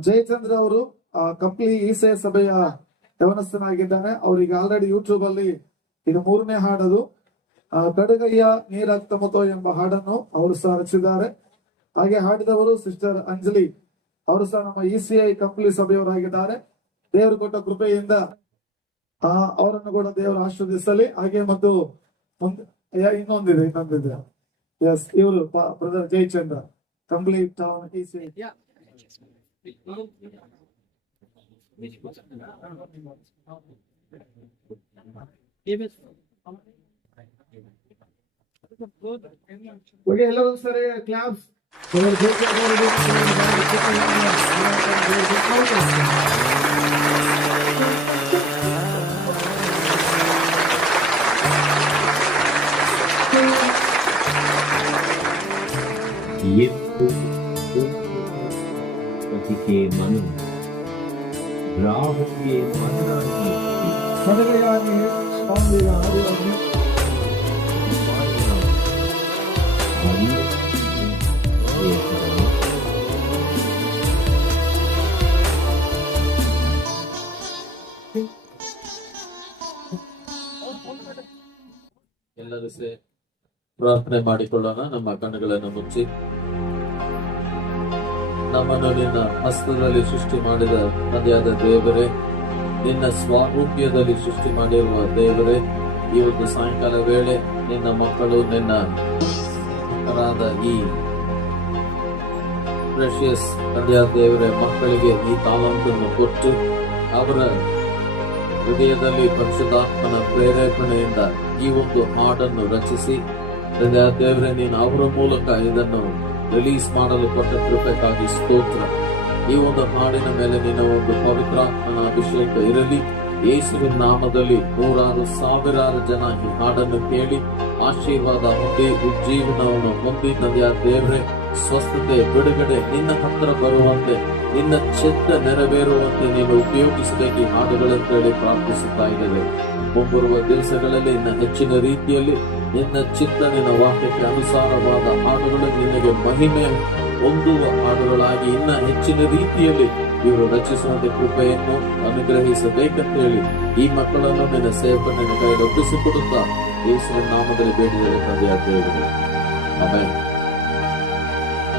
ಜಯಚಂದ್ರ ಅವರು ಕಂಪ್ಲಿ ಈಸೆ ಸಭೆಯ ಯವನಸ್ಥನಾಗಿದ್ದಾನೆ. ಅವ್ರಿಗೆ ಆಲ್ರೆಡಿ ಯೂಟ್ಯೂಬ್ ಅಲ್ಲಿ ಇದು ಮೂರನೇ ಹಾಡದು. ಕಡಗಯ್ಯ ನೀರಾಗ್ತಮತೋ ಎಂಬ ಹಾಡನ್ನು ಅವರು ಸಹ ರಚಿಸಿದ್ದಾರೆ. ಹಾಗೆ ಹಾಡಿದವರು ಸಿಸ್ಟರ್ ಅಂಜಲಿ. ಅವರು ಸಹ ನಮ್ಮ ಇ ಸಿ ಕಂಪ್ಲಿ ಸಭೆಯವರಾಗಿದ್ದಾರೆ. ದೇವರು ಕೊಟ್ಟ ಕೃಪೆಯಿಂದ, ಆ, ಅವರನ್ನು ಕೂಡ ದೇವರು ಆಶೀರ್ವದಿಸಲಿ. ಹಾಗೆ ಮತ್ತು ಇನ್ನೊಂದಿದೆ ಇನ್ನೊಂದಿದೆ. ಎಸ್ ಇವರು brother Jayachandra, Kampli E C Okay, hello, sir. Claps. Yep. ಪತಿಗೆ ಮನು ರಾಹುಗೆ ಮನನಾಗಿ. ಕಡಲೆಯಾಗಿ ಸ್ವಾಮಿಯ ಹಾಡುವನ್ನು ಎಲ್ಲರೂ ಸೇ ಪ್ರಾರ್ಥನೆ ಮಾಡಿಕೊಳ್ಳೋಣ. ನಮ್ಮ ಕಣ್ಣುಗಳನ್ನು ಮುಚ್ಚಿ. ನಮ್ಮನ್ನು ನಿನ್ನ ಹಸ್ತದಲ್ಲಿ ಸೃಷ್ಟಿ ಮಾಡಿದ ತಂದೆಯಾದ ದೇವರೇ, ನಿನ್ನ ಸ್ವಾರೂಪ್ಯದಲ್ಲಿ ಸೃಷ್ಟಿ ಮಾಡಿರುವ ದೇವರೇ, ಈ ಒಂದು ಸಾಯಂಕಾಲ ವೇಳೆ ನಿನ್ನ ಮಕ್ಕಳು ನಿನ್ನ ಈ ಪ್ರೆಷಿಯಸ್ ತಂದೆಯಾದ ದೇವರೇ, ಮಕ್ಕಳಿಗೆ ಈ ತಾಲಂತನ್ನು ಕೊಟ್ಟು ಅವರ ಹೃದಯದಲ್ಲಿ ಪರಿಶುದ್ಧಾತ್ಮನ ಪ್ರೇರೇಪಣೆಯಿಂದ ಈ ಒಂದು ಹಾಡನ್ನು ರಚಿಸಿ ತಂದೆಯಾದ ದೇವರೇ, ನೀನು ಅವರ ಮೂಲಕ ಇದನ್ನು ರಿಲೀಸ್ ಮಾಡಲು ಕೊಟ್ಟ ಕೃಪೆಗಾಗಿ ಸ್ತೋತ್ರ. ಈ ಒಂದು ಹಾಡಿನ ಮೇಲೆ ನಿನ್ನ ಒಂದು ಪವಿತ್ರಾತ್ಮನ ಅಭಿಷೇಕ ಇರಲಿ. ಯೇಸುವಿನ ನಾಮದಲ್ಲಿ ನೂರಾರು ಸಾವಿರಾರು ಜನ ಈ ಹಾಡನ್ನು ಕೇಳಿ ಆಶೀರ್ವಾದ ಹೊಂದಿ, ಉಜ್ಜೀವನವನ್ನು ಹೊಂದಿ ನದಿಯ ದೇವರೇ ಸ್ವಸ್ಥತೆ, ಬಿಡುಗಡೆ, ನಿನ್ನ ಹತ್ತಿರ ಬರುವಂತೆ, ನಿನ್ನ ಚಿತ್ತ ನೆರವೇರುವಂತೆ ನೀನು ಉಪಯೋಗಿಸಬೇಕು ಈ ಹಾಡುಗಳನ್ನು ಹೇಳಿ ಪ್ರಾರ್ಥಿಸುತ್ತಾ ಇದ್ದೇವೆ. ಮುಂಬರುವ ದಿವಸಗಳಲ್ಲಿ ಇನ್ನ ಹೆಚ್ಚಿನ ರೀತಿಯಲ್ಲಿ, ನಿನ್ನ ಚಿತ್ತ, ನಿನ್ನ ವಾಕ್ಯಕ್ಕೆ ಅನುಸಾರವಾದ ಹಾಡುಗಳು ನಿನಗೆ ಮಹಿಮೆ ಹೊಂದುವ ಹಾಡುಗಳಾಗಿ ಇನ್ನ ಹೆಚ್ಚಿನ ರೀತಿಯಲ್ಲಿ ಇವರು ರಚಿಸುವಂತೆ ಕೃಪೆಯನ್ನು ಅನುಗ್ರಹಿಸಬೇಕಂತ ಹೇಳಿ ಈ ಮಕ್ಕಳನ್ನು ನಿನ್ನ ಸೇವಕನ ಕೈ ಒಪ್ಪಿಸಿಕೊಡುತ್ತಾ ಯೇಸುವಿನ ನಾಮದಲ್ಲಿ ಬೇಡಿದರೆ ತಂದೆಯ ದೇವರೇ ಆಮೇಲೆ